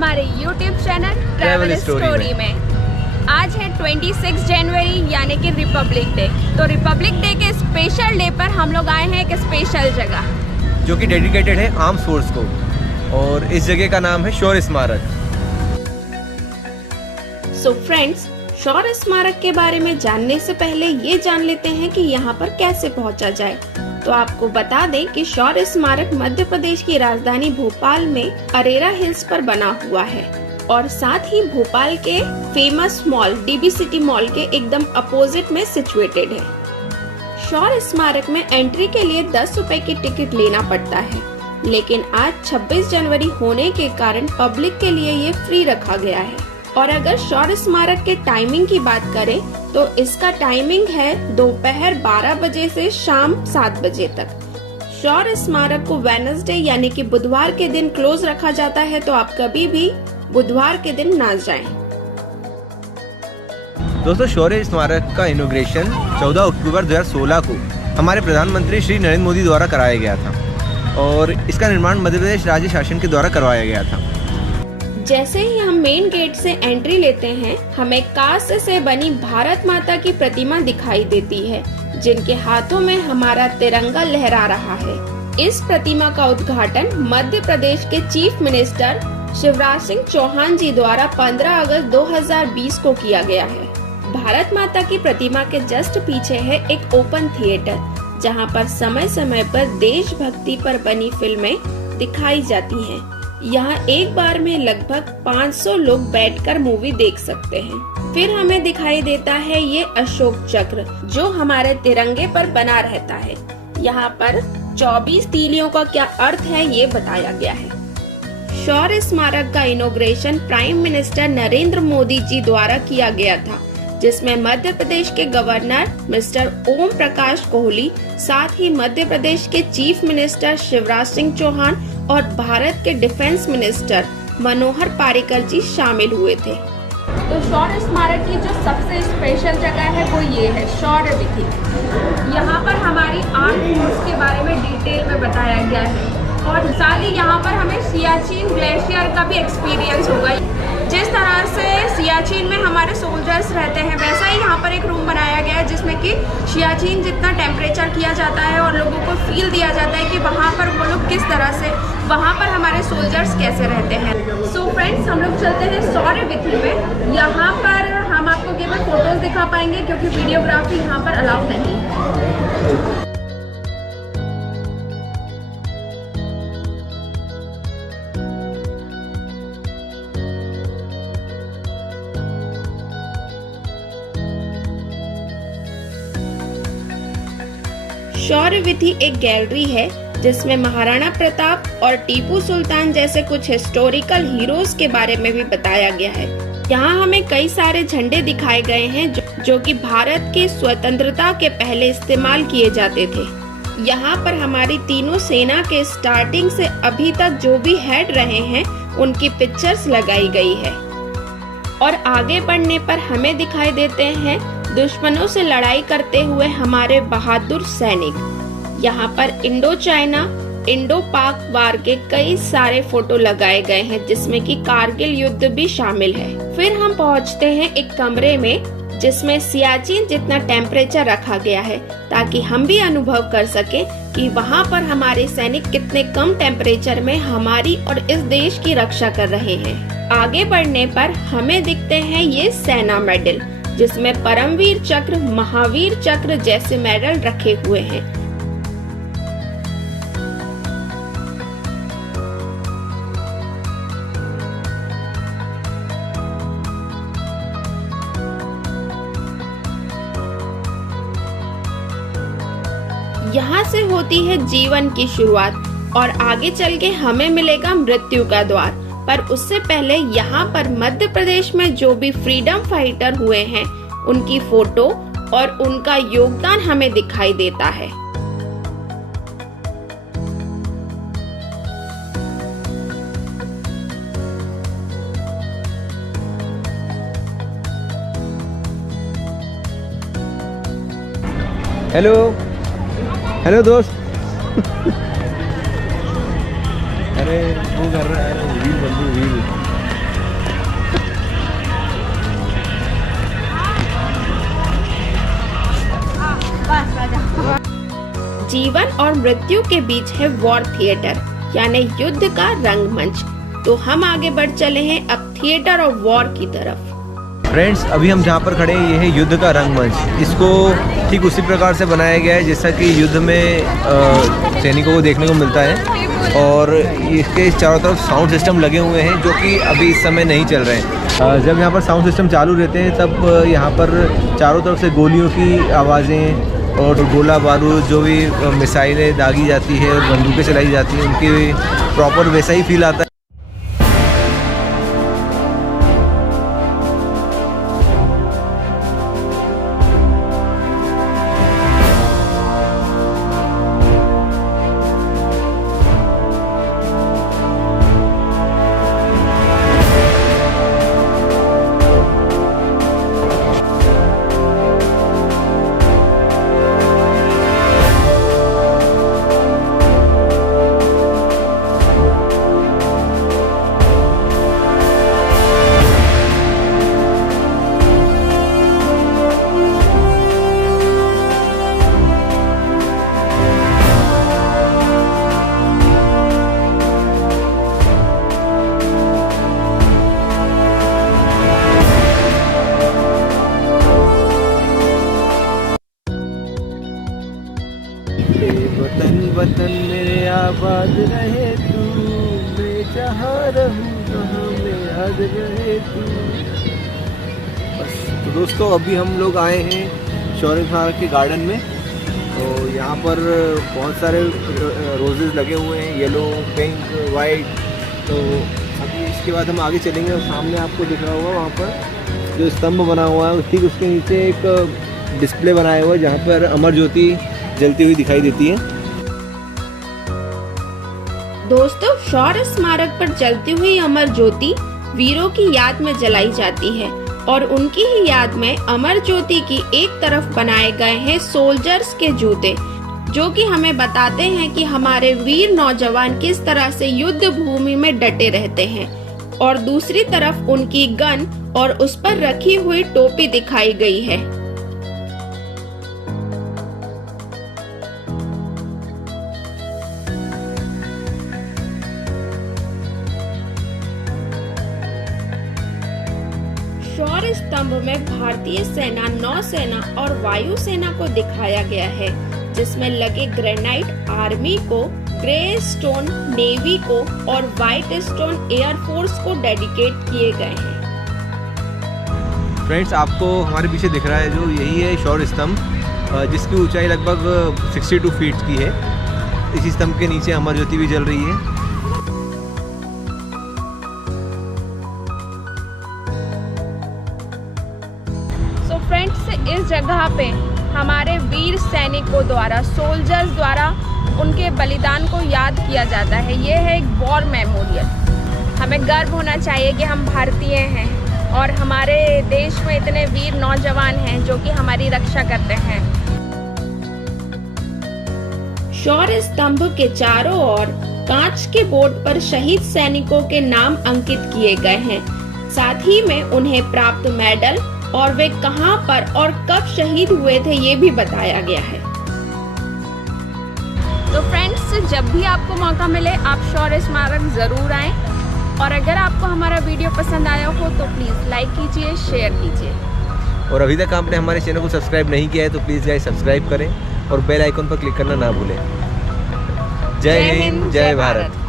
हमारे YouTube channel travel story में। आज है 26 जनवरी यानी कि रिपब्लिक डे। तो रिपब्लिक डे के स्पेशल डे पर हम लोग आए हैं एक स्पेशल जगह जो कि डेडिकेटेड है आर्म्स फोर्स को, और इस जगह का नाम है शौर्य स्मारक। सो फ्रेंड्स, शौर्य स्मारक के बारे में जानने से पहले ये जान लेते हैं कि यहाँ पर कैसे पहुँचा जाए। तो आपको बता दें कि शौर्य स्मारक मध्य प्रदेश की राजधानी भोपाल में अरेरा हिल्स पर बना हुआ है और साथ ही भोपाल के famous mall dB city mall के एकदम अपोजिट में सिचुएटेड है। शौर्य स्मारक में एंट्री के लिए 10 रुपए की टिकट लेना पड़ता है, लेकिन आज 26 जनवरी होने के कारण पब्लिक के लिए ये फ्री रखा गया है। और अगर शौर्य स्मारक के टाइमिंग की बात करें तो इसका टाइमिंग है दोपहर 12 बजे से शाम 7 बजे तक। शौर्य स्मारक को वेडनेसडे यानी कि बुधवार के दिन क्लोज रखा जाता है, तो आप कभी भी बुधवार के दिन ना जाएं। दोस्तों, शौर्य स्मारक का इनॉग्रेशन 14 अक्टूबर 2016 को हमारे प्रधानमंत्री श्री नरेंद्र मोदी द्वारा कराया गया था और इसका निर्माण मध्य प्रदेश राज्य शासन के द्वारा करवाया गया था। जैसे ही हम मेन गेट से एंट्री लेते हैं, हमें कांस्य से बनी भारत माता की प्रतिमा दिखाई देती है, जिनके हाथों में हमारा तिरंगा लहरा रहा है। इस प्रतिमा का उद्घाटन मध्य प्रदेश के चीफ मिनिस्टर शिवराज सिंह चौहान जी द्वारा 15 अगस्त 2020 को किया गया है। भारत माता की प्रतिमा के जस्ट पीछे है एक ओपन थिएटर, जहां पर समय समय पर देशभक्ति पर बनी फिल्में दिखाई जाती हैं। यहाँ एक बार में लगभग 500 लोग बैठकर मूवी देख सकते हैं। फिर हमें दिखाई देता है ये अशोक चक्र, जो हमारे तिरंगे पर बना रहता है। यहाँ पर 24 तीलियों का क्या अर्थ है ये बताया गया है। शौर्य स्मारक का inauguration prime minister Narendra Modi ji द्वारा किया गया था, जिसमें मध्य प्रदेश के गवर्नर मिस्टर ओम प्रकाश कोहली, साथ ही मध्य प्रदेश के चीफ मिनिस्टर शिवराज सिंह चौहान और भारत के डिफेंस मिनिस्टर मनोहर पार्रिकर जी शामिल हुए थे। तो शौर्य स्मारक की जो सबसे स्पेशल जगह है वो ये है शौर्य वीथी। यहाँ पर हमारी आर्म्ड फोर्स के बारे में डिटेल में बताया गया है और साथ ही यहाँ पर हमें सियाचिन ग्लेशियर का भी एक्सपीरियंस होगा। जिस तरह से सियाचिन में हमारे सोल्जर्स रहते हैं, वैसा ही यहाँ पर एक रूम बनाया गया है जिसमें कि सियाचिन जितना टेम्परेचर किया जाता है और लोगों को फील दिया जाता है कि वहाँ पर वो लोग किस तरह से, वहाँ पर हमारे सोल्जर्स कैसे रहते हैं। सो फ्रेंड्स, हम लोग चलते हैं शौर्य वीथी में। यहाँ पर हम आपको केवल फोटोज दिखा पाएंगे क्योंकि वीडियोग्राफी यहाँ पर अलाउड नहीं है। शौर्य वीथी एक गैलरी है जिसमें महाराणा प्रताप और टीपू सुल्तान जैसे कुछ हिस्टोरिकल हीरोज के बारे में भी बताया गया है। यहाँ हमें कई सारे झंडे दिखाए गए हैं जो कि भारत की स्वतंत्रता के पहले इस्तेमाल किए जाते थे। यहाँ पर हमारी तीनों सेना के स्टार्टिंग से अभी तक जो भी हेड रहे हैं उनकी पिक्चर्स लगाई गई है। और आगे बढ़ने पर हमें दिखाई देते हैं दुश्मनों से लड़ाई करते हुए हमारे बहादुर सैनिक। यहाँ पर इंडो चाइना, इंडो पाक वार के कई सारे फोटो लगाए गए हैं, जिसमें कि कारगिल युद्ध भी शामिल है। फिर हम पहुँचते हैं एक कमरे में जिसमें सियाचिन जितना टेम्परेचर रखा गया है, ताकि हम भी अनुभव कर सके कि वहाँ पर हमारे सैनिक कितने कम टेम्परेचर में हमारी और इस देश की रक्षा कर रहे हैं। आगे बढ़ने पर हमें दिखते हैं ये सेना मेडल, जिसमें परमवीर चक्र, महावीर चक्र जैसे मेडल रखे हुए हैं। यहाँ से होती है जीवन की शुरुआत और आगे चल के हमें मिलेगा मृत्यु का द्वार। पर उससे पहले यहाँ पर मध्य प्रदेश में जो भी फ्रीडम फाइटर हुए हैं उनकी फोटो और उनका योगदान हमें दिखाई देता है। हेलो हेलो दोस्त। अरे वो कर रहा है रील बंदू रील। जीवन और मृत्यु के बीच है वॉर थिएटर यानी युद्ध का रंगमंच। तो हम आगे बढ़ चले हैं अब थिएटर ऑफ वॉर की तरफ। फ्रेंड्स, अभी हम जहाँ पर खड़े हैं ये है युद्ध का रंगमंच। इसको ठीक उसी प्रकार से बनाया गया है जैसा कि युद्ध में सैनिकों को देखने को मिलता है, और इसके चारों तरफ साउंड सिस्टम लगे हुए हैं जो कि अभी इस समय नहीं चल रहे हैं। जब यहाँ पर साउंड सिस्टम चालू रहते हैं तब यहाँ पर चारों तरफ से गोलियों की आवाज़ें और गोला बारूद जो भी मिसाइलें दागी जाती है और बंदूकें चलाई जाती हैं उनकी प्रॉपर वैसा ही फील आता है। वतन वतन मेरे आबाद रहे तू, मैं जहाँ रहूँ तहाँ मैं याद रहे तू। बस तो दोस्तों, अभी हम लोग आए हैं शौर्य स्मारक के गार्डन में। तो यहाँ पर बहुत सारे रोजेस लगे हुए हैं, येलो, पिंक, वाइट। तो अभी इसके बाद हम आगे चलेंगे और सामने आपको दिख रहा होगा वहाँ पर जो स्तंभ बना हुआ है ठीक उसके नीचे एक डिस्प्ले बनाया हुआ है जहाँ पर अमर ज्योति जलती हुई दिखाई देती है। दोस्तों, शौर्य स्मारक पर जलती हुई अमर ज्योति वीरों की याद में जलाई जाती है और उनकी ही याद में अमर ज्योति की एक तरफ बनाए गए हैं सोल्जर्स के जूते, जो कि हमें बताते हैं कि हमारे वीर नौजवान किस तरह से युद्ध भूमि में डटे रहते हैं, और दूसरी तरफ उनकी गन और उस पर रखी हुई टोपी दिखाई गई है। शौर्य स्तंभ में भारतीय सेना, नौसेना और वायुसेना को दिखाया गया है, जिसमें लगे ग्रेनाइट आर्मी को, ग्रे स्टोन नेवी को और व्हाइट स्टोन एयरफोर्स को डेडिकेट किए गए हैं। फ्रेंड्स, आपको हमारे पीछे दिख रहा है जो यही है शौर्य स्तंभ, जिसकी ऊंचाई लगभग 62 फीट की है। इसी स्तंभ के नीचे अमर ज्योति भी जल रही है। फ्रेंड्स, इस जगह पे हमारे वीर सैनिकों द्वारा, सोल्जर्स द्वारा उनके बलिदान को याद किया जाता है। ये है एक वॉर मेमोरियल। हमें गर्व होना चाहिए कि हम भारतीय हैं और हमारे देश में इतने वीर नौजवान हैं जो कि हमारी रक्षा करते हैं। शौर्य स्तंभ के चारों ओर कांच के बोर्ड पर शहीद सैनिकों के नाम अंकित किए गए हैं। साथ ही में उन्हें प्राप्त मेडल और वे कहां पर और कब शहीद हुए थे ये भी बताया गया है। तो फ्रेंड्स, जब भी आपको मौका मिले आप शौर्य स्मारक जरूर आएं, और अगर आपको हमारा वीडियो पसंद आया हो तो प्लीज़ लाइक कीजिए, शेयर कीजिए। और अभी तक आपने हमारे चैनल को सब्सक्राइब नहीं किया है तो प्लीज़ गाइस सब्सक्राइब करें और बेल आइकन पर क्लिक करना ना भूलें। जय हिंद, जय भारत।